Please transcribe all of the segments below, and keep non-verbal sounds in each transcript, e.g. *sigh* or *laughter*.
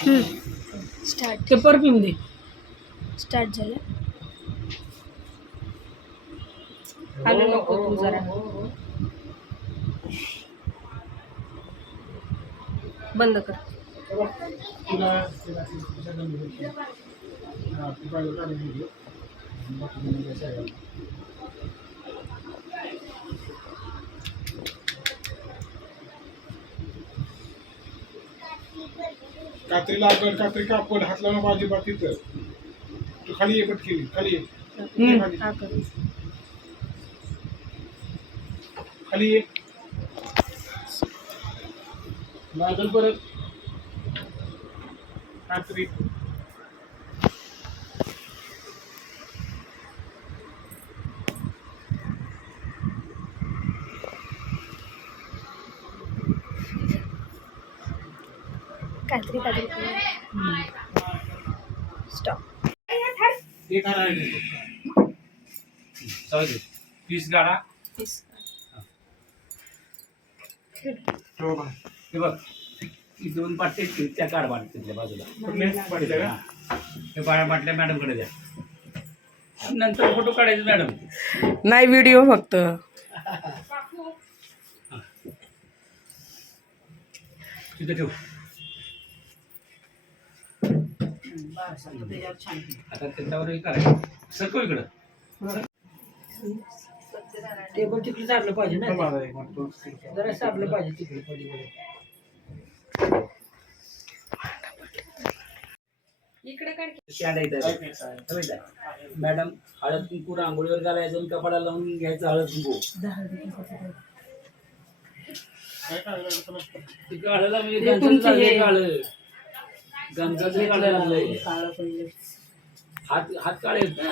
Start. ते perfume दे. Start झालं. आलं नको तू जरा. बंद कर. कात्री लागल कात्री कापड हात नको अजिबात तिथं तू खाली ये पटकी खाली ये. हम्म. खाली हा खाली ये. लागल परत. कात्री. कात्री कात्री स्टॉप पीस गाडा हो? हे बघ ही दोन की त्या काढ वाट तिथल्या बाजूला? पाटील का? हा. हे बाळ्या पाटल्या मॅडमकडे द्या नंतर फोटो काढायचे मॅडम नाही व्हिडिओ फक्त तिथे ठेव आता त्याच्यावर करायचं. इकडं. टेबल तिकडे चाललं पाहिजे ना जरा सापलं पाहिजे तिकडे पलीकडे. इकडे काढ स्टँड आहे इथं. ठेवायचं आहे. मॅडम हळद कुंकू रांगोळीवर घालायचं आणि कपाडा लावून घ्यायचं हळद कुंकू. काय? काढायला लागलंय काळं. हात हात काळे आहेत ना.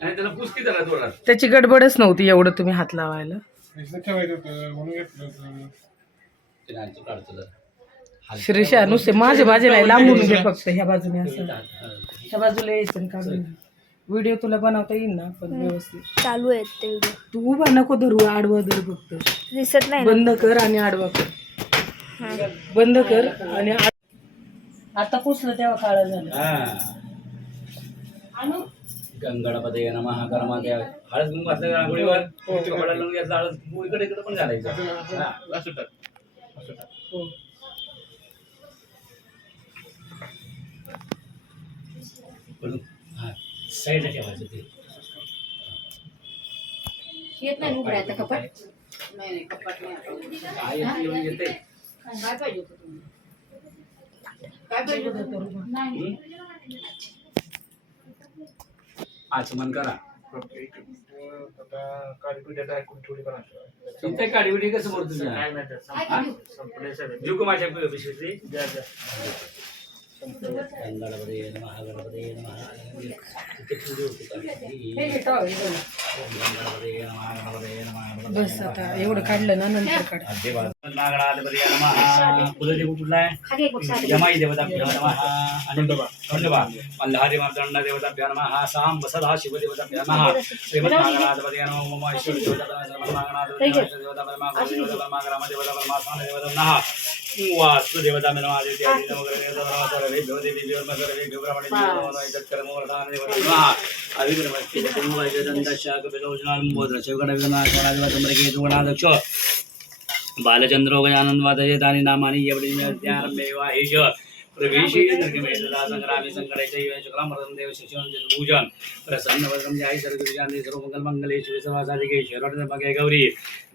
आणि त्याला पुसकी जरा जोरात. त्याची गडबडच नव्हती एवढं तुम्ही हात लावायला. नुसतं ठेवायचं होतं म्हणून घेतलं होतं. ते नाहीचं काढतो जरा. हात- शिरीषा नुसते माझे माझे नाही लांबून घे फक्त ह्या बाजूने असं. ह्या बाजूला यायचं आणि काढून व्हिडिओ तुला बनवता येईल ना पण व्यवस्थित. चालू आहेत ते तू उभा नको धरू आडवा धर फक्त. दिसत नाही ना? बंद कर आणि आडवा कर. हा. बंद कर आणि आड- आता पुसलं तेव्हा काळं झालं. हा. गंगणपती नमः कर्मादेव हळद कुंकू घातलं रांगोळीवर कपडा लावून घ्यायचं हळद कुंकू. इकडे इकडे पण घालायचं. हा. असं टाक. असं टाक. हो. पण हा साईडला ठेवायचं ते येत नाही उघड्या आता कपाट काय येतं, येऊन येते काय पाहिजे होतं तुम्हाला काय पाहिजे होतं नाही आचमन करा ओके, एक मिनिट. आता ऐकून पण असं. कसं बोलतो तुझ्या काय नाही. हा? संपले सगळे. जीव का माझ्या पिशवीतली द्या, द्या. गणपती नमः गणपती नमः तिथे पूजा होती का? हे घे, टाक, हे बघ. गणपती नमः गणपती नमः गणपती बस आता एवढं काढलं ना नंतर काढ नागणाधिपती नमः कुलदेव कुठला आहे खाली एक बघ यमाई देवताभ्यो नमः खंडोबा खंडोबा मल्हारी मार्तंड देवताभ्यो नमः सांब सदा शिव देवताभ्यो नमः श्रीमद नागनाथपती नमः मम ईश्वर देवता नमः नागनाथपती देवता नमः देवता नमः ग्राम देवता नमः स्वामी देवता नमः वास्तु देवता नमः आदि नमः देवता नमः सर्वे देवते देवी नमः सर्वे देवब्रह्मणे नमः इतत्कर्म वरदान देवता नमः अभिग्रमस्ति कुटुंबाय दंडशाक बिलोचनाल मोद्र शिवगणविनाश वनादिवतमृगे दुगणादक्ष बालचंद्रो गजानंद वादयतानि नामानि यवडिम्यारम्भेवाहिष प्रवेशी निर्गमे सदा संग्रामे संकटे शुक्लामृतं देव शिशुं पूजन प्रसन्न जय सर्वगुरुजान्ते सर्वमंगल मंगले शिव शरणमगे गौरी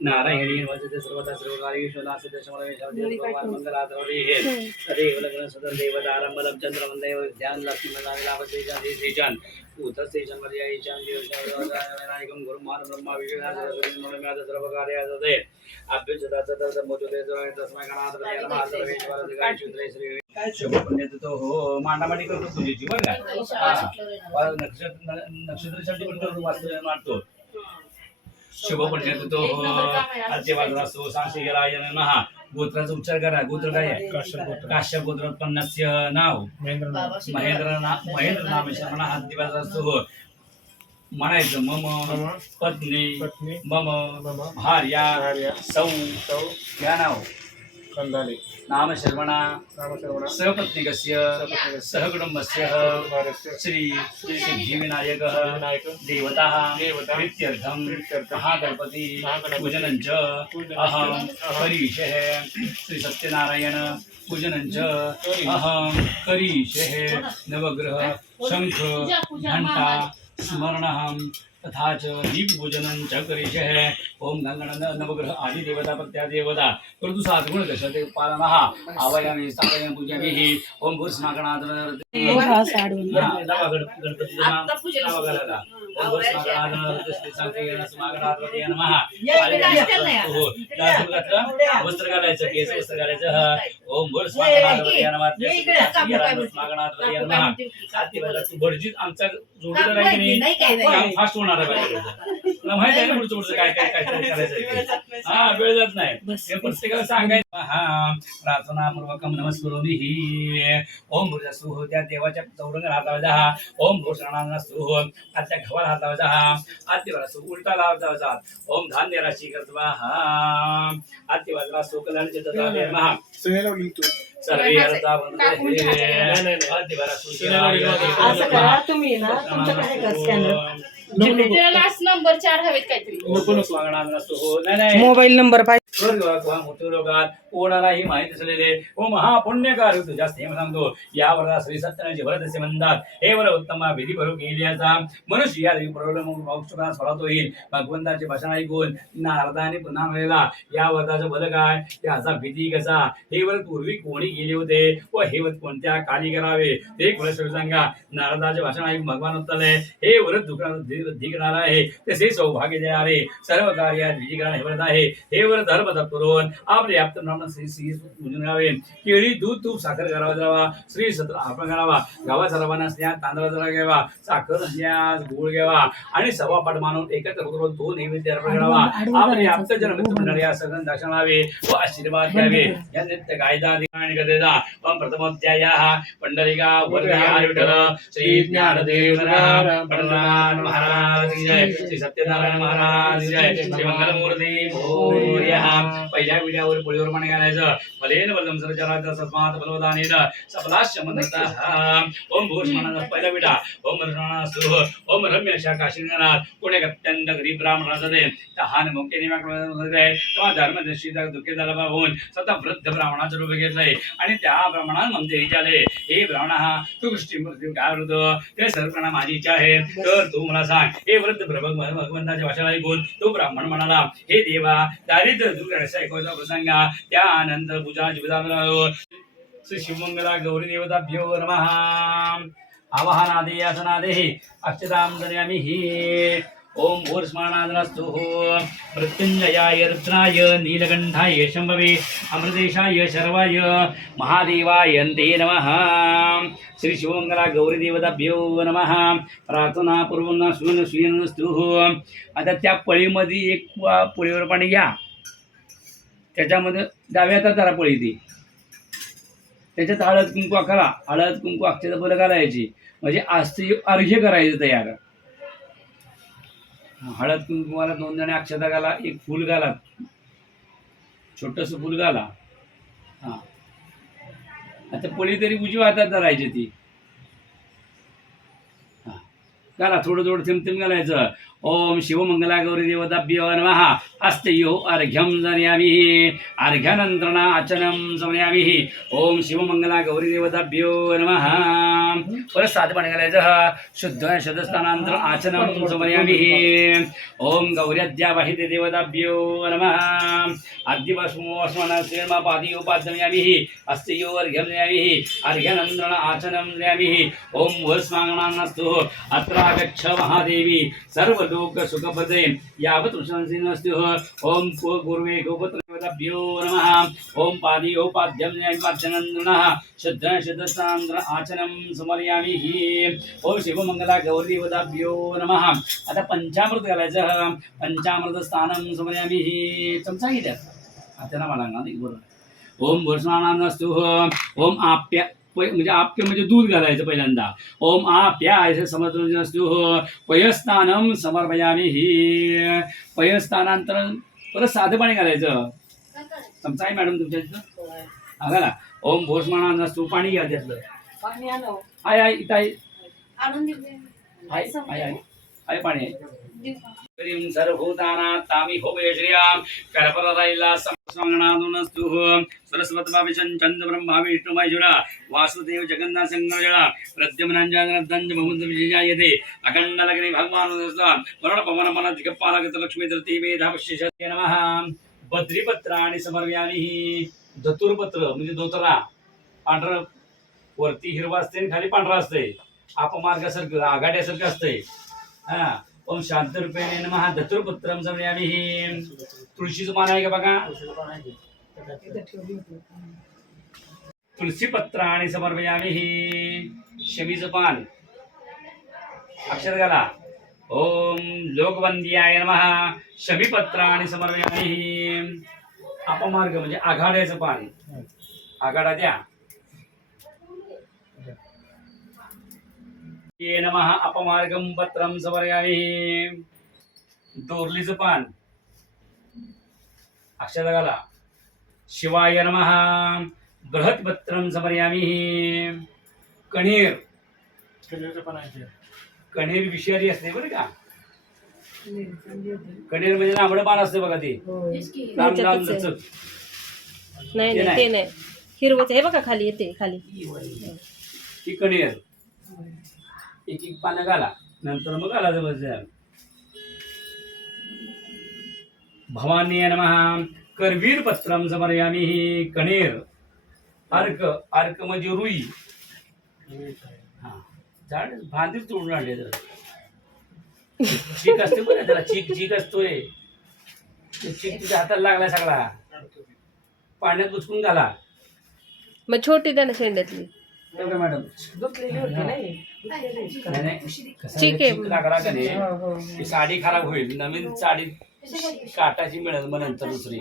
नारायणी वसते सर्वदा सर्वकार्येषु नासते समरवेश भगवान मंगलातरवे हे. लग्न सदन देवतारंबलं चंद्रमंदेव ध्यान लाभते जाते सेचन उतस्तेचन मर्यायचन देवशायनायकं गुरुमान ब्रह्मा विवेकानंद सरस्वती नमः सर्वकार्यादते अभ्युचता सदा मोचते तस्मै गणात नमः सर्वेश्वर दिगाय शुद्रे श्री शुभ पुण्यतो हो मांडामांडी करतो पूजेची बरं का? नक्षत्र नक्षत्रासाठी पण करतो वास्तव मांडतो. शुभ पुण्यतो हो आद्यवाद वास्तव सांशिगराय नमः गोत्राचा उच्चार करा गोत्र काय आहे? काश्यप गोत्र. गोत्रोत्पन्नस्य नाव. महेंद्र नाव. महेंद्र नाम शरण आदिवास असतो म्हणायचं मम पत्नी पत्नी मम भार्या सौ सौ. या नाव. कंदाले. नाम शर्वणा सहपत्निकस्य सहकुटुम्बस्य श्री सिद्धिविनायकः विनायक देवता देवता प्रीत्यर्थं महागणपति पूजनं च अहं करीषः श्री सत्यनारायण पूजनं च अहं करीषः नवग्रह शङ्ख घण्टा स्मरणं तथा च दीपपूजनं च करिष्यः। ओम गंगण नवग्रह आदि देवता प्रत्यादेवता। परंतु साधगुण दश ते पालनः। आवायामि स्थापयामि हा नमः हो, वस्त्र घालायचं केस वस्त्र घालायचं ओम नमः। स्माकणात् नमः। आमचा जोडीदार आहे की नाही? काम फास्ट होणार आहे बाहेर. *laughs* तुला माहीत आहे ना पुढचं पुढचं काय काय काय काय करायचं. हा वेळ जात नाही. हे प्रत्येकाला सांगायचं. हा प्रार्थनापूर्वकम नमस्कुरोमी ही ओम भुजसु त्या देवाच्या चौरंग हातावर जा ओम भूषणानस्तु आजच्या खबर हातावर जा आद्यवासु उलटा लावता जा ओम धान्य राशी करतवा. हा आद्यवासला सुकलाने जता महा सगळ्याला लावली तू. सर्वे तुम्ही ना तुमच्याकडे का स्कॅनर त्याला लास्ट नंबर चार हवेत काहीतरी. नको नको मागणार नसतो हो नाही नाही. मोबाईल नंबर पाहिजे कोणालाही माहीत असलेले ओ महापुण्यकार तू जास्त हे सांगतो. या वरदा श्री सत्यनाचे भरत असे म्हणतात. हे वर उत्तमा विधी भरू केल्याचा मनुष्य या देवी मोक्षकात फळात होईल भगवंताचे भाषण ऐकून नारदाने पुन्हा म्हणलेला या वरदाचं भलं काय? त्याचा भीती कसा? हे व्रत पूर्वी कोणी गेले होते? व हे व्रत कोणत्या काली करावे? ते कुलश्वर सांगा. नारदाचे भाषण ऐकून भगवान उत्तले हे व्रत धिकणार आहे. तसे सौभाग्य देणारे सर्व कार्यात विधी करणारे हे व्रत आहे. हे व्रत धर्म करून आपले आप्त ब्राह्मण श्री श्री पूजन करावे. केळी दूध तूप साखर करावा जावा श्री सत्र आपण करावा. गावा सर्वांना स्नेहात तांदळा जरा घ्यावा. साखर स्नेहात गुळ घ्यावा. आणि सव्वा पाठ मानून एकत्र करून तो नैवेद्य अर्पण करावा. आपले आप्त जन मित्र मंडळी या सगळं दर्शनावे व आशीर्वाद घ्यावे. या नित्य कायदा आणि गदेचा ओम प्रथमोध्याय पंढरिका विठ्ठल श्री ज्ञानदेव पंढरनाथ महाराज. की जय श्री सत्यनारायण महाराज जय श्री मंगलमूर्ती पहिल्या विड्यावर पोळीवर पाणी घालायचं. बलेन बलम सरचरात सस्मात बलवदानेन. सबलाश्य म्हणता ओम पहिला विडा ओम रम्य अशा काशिंगनाथ कोणे अत्यंत गरीब तहान मुख्य दुःखी झाला स्वतः वृद्ध ब्राह्मणाचं रूप घेतलंय. आणि त्या ब्राह्मणात म्हणते विचारले हे ब्राह्मण हा तू कृष्टी मूर्ती काय होतं ते सर्व माझी इच्छा आहे. तर तू मला सांग. हे वृद्ध प्रभग भगवंताच्या भाषेला ऐकून तो ब्राह्मण म्हणाला हे देवा दारिद्र्य दूर करायचा प्रसंगा त्यानंतर पूजा जीवदान श्री शिवमंगला गौरी देवता भ्यो नमः. आवाहनादे आसनादे अक्षताम दनयामि हि ओम भूर्स्मानादनस्तु मृत्युंजयाय रुद्राय नीलकण्ठाय शम्भवे अमृतेशाय शर्वाय महादेवाय ते नमः। श्री शिवमंगला गौरी देवताभ्यो नमः प्रार्थनापूर्वक सुन सुयनस्तु आता त्या पळीमध्ये एक प- पळीवर पाणी घ्या. त्याच्यामध्ये डाव्या हातात जरा पळी ती त्याच्यात हळद कुंकू करा. हळद कुंकू अक्षता फुलं घालायची. म्हणजे आस्ती अर्घ्य करायचं तयार. हळद कुंकुमाला दोन जणे अक्षता घाला एक फूल घाला. छोटस फूल घाला. हा. आता पळी तरी उजव्या हातात धरायची ती. हा. घाला थोडं थोडं थेंब थेंब घालायचं. ओम शिवमंगला गौरी देवताभ्यो नमः। हस्तयो अर्घ्यं जनयामि अर्घ्यानन्तरं आचनं समयामि। ओम शिवमंगला गौरी देवताभ्यो नमः। परत सात पाणी घालायचं शुद्ध शतस्थानांतर आचनं समयामि। ओम गौर्याद्या वाहिते देवताभ्यो नमः। आद्यवस्मस्मनस्मा पादियो पाद्यमयामि हस्तयो अर्घ्यं नयामि अर्घ्यानन्तरं आचनं नयामि ओम वस्मागणानस्तु अत्र आगच्छ महादेवी। सर्व लोक सुखपदे यावत् वृषणसिंहस्तु हो। ओम को गुर्वे गोपत्रभ्यो नमः। ओम पादियो पाद्यं पाद्यनन्दनः शुद्ध शुद्धस्थानंतर आचनं समर्यामि हि। ओम शिवमंगला गौरीवदाभ्यो नमः। आता पंचामृत घालायचं पंचामृत स्थानं समर्यामि हि चमचा घेत्यात आता मला ना बरोबर ओम भूषणानस्तु ओम आप्य म्हणजे आप्य म्हणजे दूध घालायचं पहिल्यांदा. ओम आप्या असं समजून असतो पयस्थानम समर्पयामी ही. पयस्थानांतर परत साधं पाणी घालायचं. चमचा आहे मॅडम तुमच्या इथं हा ना ओम भोसमाना तू पाणी घ्या त्यातलं. पाणी आणव आहे आहे इथं आहे. आहे आहे पाणी आहे. ह्रीं सर्वभूतानां तामि होमय श्रियां करपररैला संस्वांगणादुनस्तु सरस्वतभाविशं चन्द्र ब्रह्मा विष्णुमैजुरा वासुदेव जगन्नाथ संगर्जणा प्रद्युम्नाञ्जानदञ्ज बहुमन्त्र विजयायते अखण्डलग्नि भगवानुदस्ता वरुण पवन मन दिगपालगत लक्ष्मी धरती बद्रीपत्र नमः। बद्रीपत्राणि ही धतुरपत्र म्हणजे धोतरा पांढरं वरती हिरवा असते आणि खाली पांढरा असते. अपमार्गासारखं आघाड्यासारखं असतंय हा. ओम शांत महा नमः धतुरपुत्रम समयामि तुळशीचं पान आहे का बघा? इथं ठेवली होती तुळशी पत्र आणि शमीचं पान। अक्षर घाला ओम लोकवंदियाय नमः। शमीपत्र आणि समर्पयामि। अपमार्ग म्हणजे आघाड्याचं पान। आघाडा द्या। ये नमः। अपमार्गम पत्रम समर्पयामि दोरलीचं पान अक्षर घाला शिवाय नमः। बृहत्पत्रं समर्यामि। कणीर। कणीर विषारी असते बरं का. कणीर म्हणजे लांबडं पान असते बघा ते. हो. लांब लांब ह्याच्यातच आहे. लचक. नाही ते नाही. ते हिरवच आहे बघा खाली येते खाली. ती कणीर. एक एक पानं घाला नंतर मग घाला जबरदस्त भवानी नमः. करवीर पत्रम समर्यामि कणीर. अर्क अर्क म्हणजे रुई. हा झाड भांडीर तोडून आणले जरा. चीक असते बरं त्याला? चीक चीक असतोय. ते चीक तुझ्या हाताला लागला सगळा. पाण्यात बुचकून घाला. मग छोटी द्या ना शेंड्यातली मॅडम. धुतलेली होती नाही ठीक आहे. चीक लागला का नाही ती साडी खराब होईल. नवीन साडी काटाची मिळेल मग नंतर दुसरी.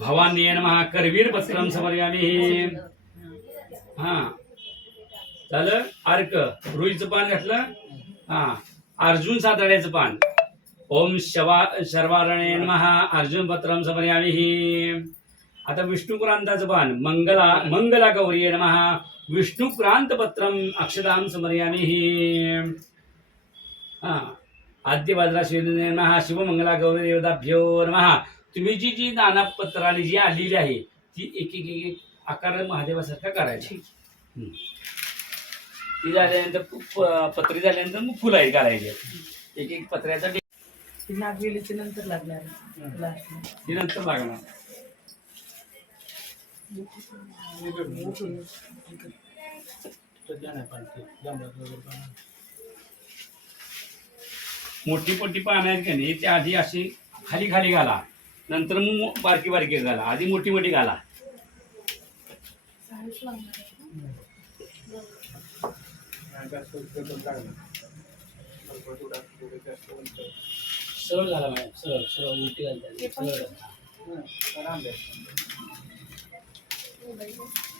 भवानी नमः करवीर पत्रम समर्यामी. हा. झालं? अर्क. रुईचं पान घातलं? हा. अर्जुन सातड्याचं पान. ओम शवा शर्वारणे नमः. अर्जुन पत्रम समर्यामी. आता विष्णुक्रांताचं पान. मंगला मंगला गौरी नमः. विष्णुक्रांत पत्रम अक्षदाम समर्यामी। हा आद्य बाजरा शिवने नमः शिवमंगला गौरी देवताभ्यो नमः। तुम्ही जी जी नानापत्राने जी आलेली आहे ती एक एक एक आकार महादेवासारखा करायची. ती झाल्यानंतर पत्री झाल्यानंतर मग फुलं आहे करायचे एक एक पत्र्याचा नंतर लागणार. ती नंतर लागणार. मोठी मोठी पानं आहेत का नाही ती आधी अशी खाली खाली घाला. नंतर मग बारकी बारकी घाला. आधी मोठी मोठी घाला. सरळ झाला मॅडम सरळ सरळ उलटी घालता सरळ घाला.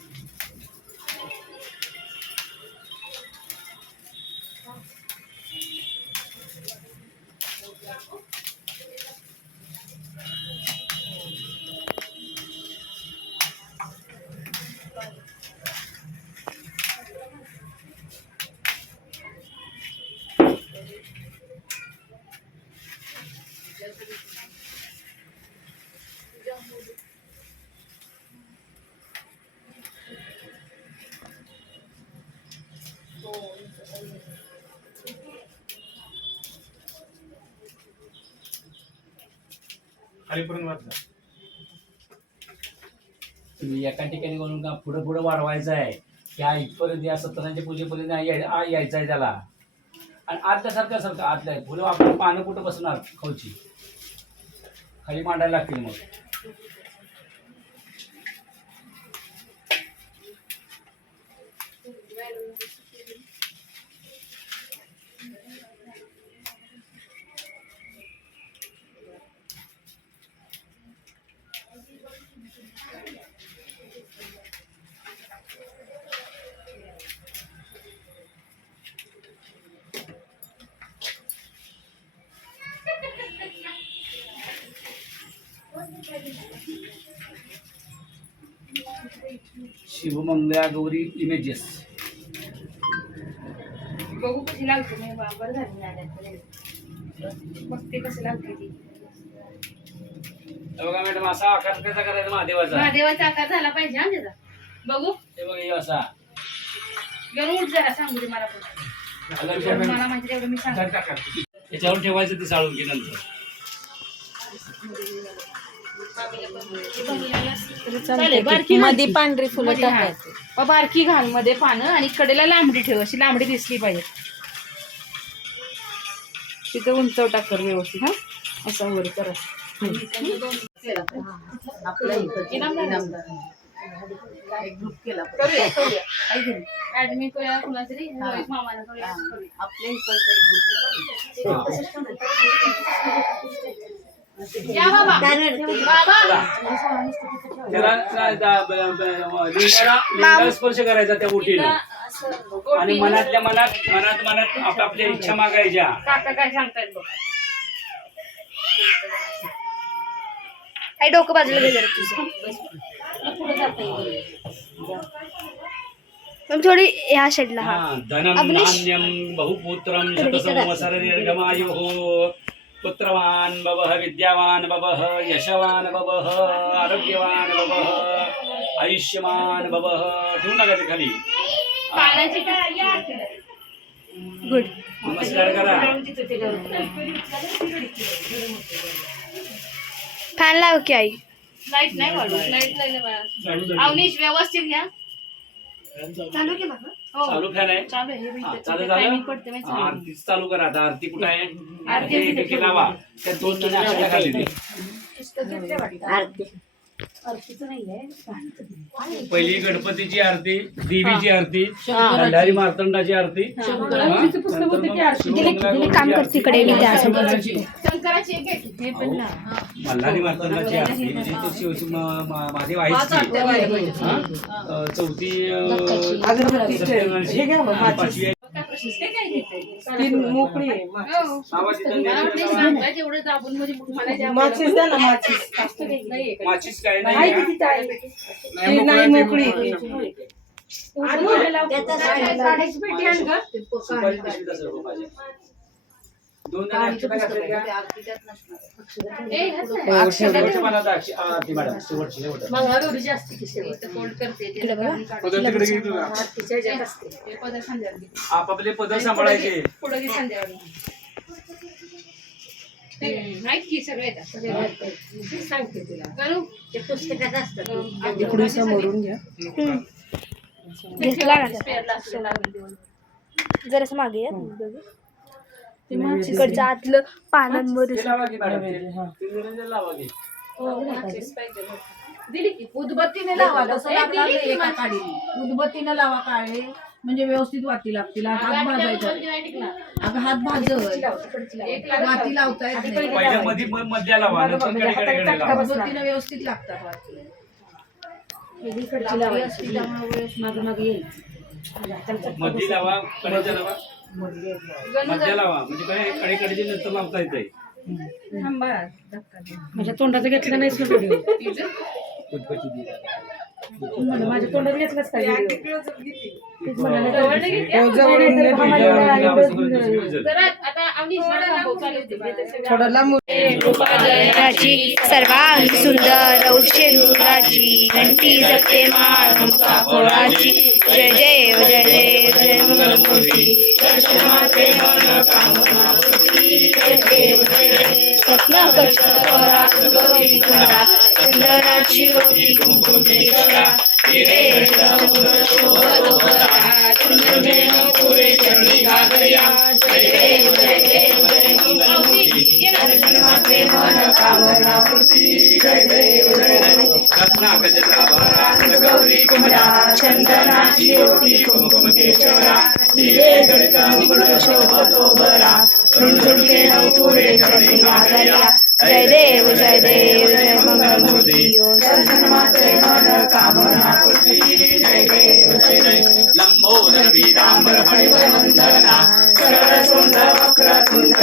खालीपर्यंत तुम्ही एका ठिकाणी करून का पुढं पुढं वाढवायचं आहे या इथपर्यंत या सत्यनारायणच्या पूजेपर्यंत याय- आ- यायचं आहे त्याला. आणि आतल्या सारखं सारखं आतल्या. आहे. पुढं आपण पानं कुठं बसणार? खाऊची खाली मांडायला लागतील मग. शिवमंगळा गौरी इमेजेस. बघू कशी लागते नाही बरोबर झाली नाही मग ते कसं लागते ती. हे बघा मॅडम असा आकार कसा करायचा महादेवाचा? महादेवाचा आकार झाला पाहिजे हा त्याचा. बघू. हे बघा हे असा. गरुड उठ जरा सांगू दे मला पण मला माहिती तेवढं मी सांगते. याच्यावर ठेवायचं ते साळून की नंतर. चालेल बारकी घाल. मध्ये पांढरी फुलं. टाकायची. बारकी घाल मध्ये पानं आणि कडेला लांबडी ठेव अशी लांबडी दिसली पाहिजे. तिथं उंचव टाक कर व्यवस्थित हा. असा वर कर. करूया या बाबा. बाबा. त्याला ना- दा- ब- ब- लिंगाला लिंगाला स्पर्श करायचा त्या ओटीनं आणि मनातल्या मनात मनात मनात आप- आपल्या इच्छा मागायच्या. काका काय सांगतायत बघ. आई डोकं बाजूला घे जरा तुझं. मग थोडी ह्या साईडला हा. हा, धनं धान्यं बहुपुत्रं पुत्रवान बवः विद्यावान बवः यशवान बवः आरोग्यवान बवः आयुष्यमान बवः ठेवून टाका ते खाली गुड नमस्कार करा। फॅन लाव की आई. लाइट नाही लाइट अवनीश व्यवस्थित घ्या. चालू की बाबा. चालू फॅन आहे चालू आहे हे हा, झालं? timing पडते हा? आरतीच चालू करा. आता आरती कुठं आहे? आरती आरती तिथे एक- एक लावा त्या दोन जण खाली दे. पहिली गणपतीची आरती देवीची आरती भंडारी मार्तंडाची आरती. काम. मल्हारी मार्तंडाची आरती. म्हणजे ते शिव शिव- म- म- महादेव आहेच की. हा? अ, चौथी. पाचवी. आहे. काय? तीन मोकळी आहे माचीस. हो. वाटलं सांगताय तेवढं दाबून म्हणजे मला जे. माचीस द्या ना माचीस नाहीये का? माचीस काय आहे नाही की तिथे आहे? नाही, ती मोकळं नाही आहे, ते मोकळी मोकळं आहे. आहे. साडेची पेटी आण गं. सुपारी पिशवीत असेल बघ हो, मंगळागौरीची असते की शेवट. इथं fold करते ते काढून. पदर तिकडे गेली तुला. हे पदर संध्याकाळी घे. आपापले पद सांभाळायचे पुढं घे संध्याकाळी. ते आहेत की. सगळे येतात. सगळे येतात. सांगते तुला करू ते पुस्तकात असतात इकडून समोरून घ्या घेतला का स्पेअरला असतं लागून देऊन. जरासं मागे या. बघू. तिकडचं नाही काळे म्हणजे नाही नाही म्हणजे माझ्या तोंडाचं घेतलं नाहीस ना व्हिडिओ माझ्या तोंडात घेतलंच जवळ नाही जयराची सर्वांग सुंदर उच्चेंदुराची घंटी जपते माळ मुक्ता फळाची जय जय देव जय. जय. स्वप्न कक्ष परा चंदनाची ओटी कुंकुमेश्वरा चरणी घागर्या दर्शनाचे मन कामना पूर्ती. जय देव जय. देव गौरी कुंडा चंदनाची ओटी शोभतो बरा. नवपुरे जय देव जय देव जय मंगलमूर्ती. दर्शनाचे मन कामना पूर्ती. जय देव जय देव. लंबोदर पीतांबर वंदना सरळ सुंदर वक्र तुंड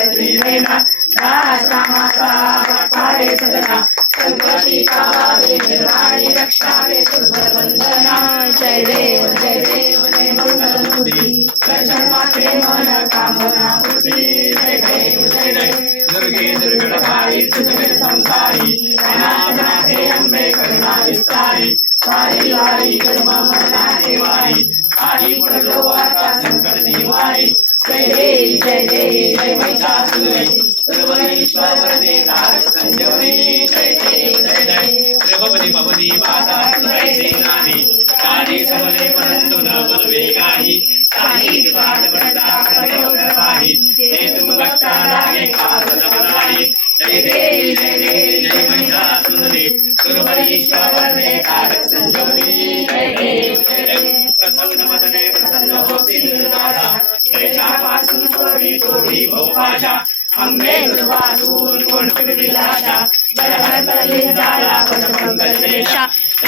सगळा संकटी पावावे निर्वाणी रक्षावे सुभर वंदना जय देव जय देव जय मंगलमूर्ती दर्शन मात्रे मन कामना मूर्ती जय देव जय देव दुर्गे दुर्गणकारि तुझे संसारी अनाथनाथे अंबे करुणा विस्तारी वारी वारी जन्म मरणा देवारी पडलो आता संकट निवारी जय देवी जय देवी जय महिषासुरी सर्वईश्वर वरदे तारक संजीवनी जय भवनी माता तुझे सेनानी काली समले परंतु न काही काही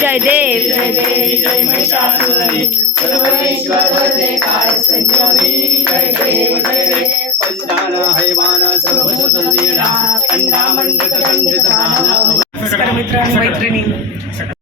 जय देव जय देव जय महिषासुरी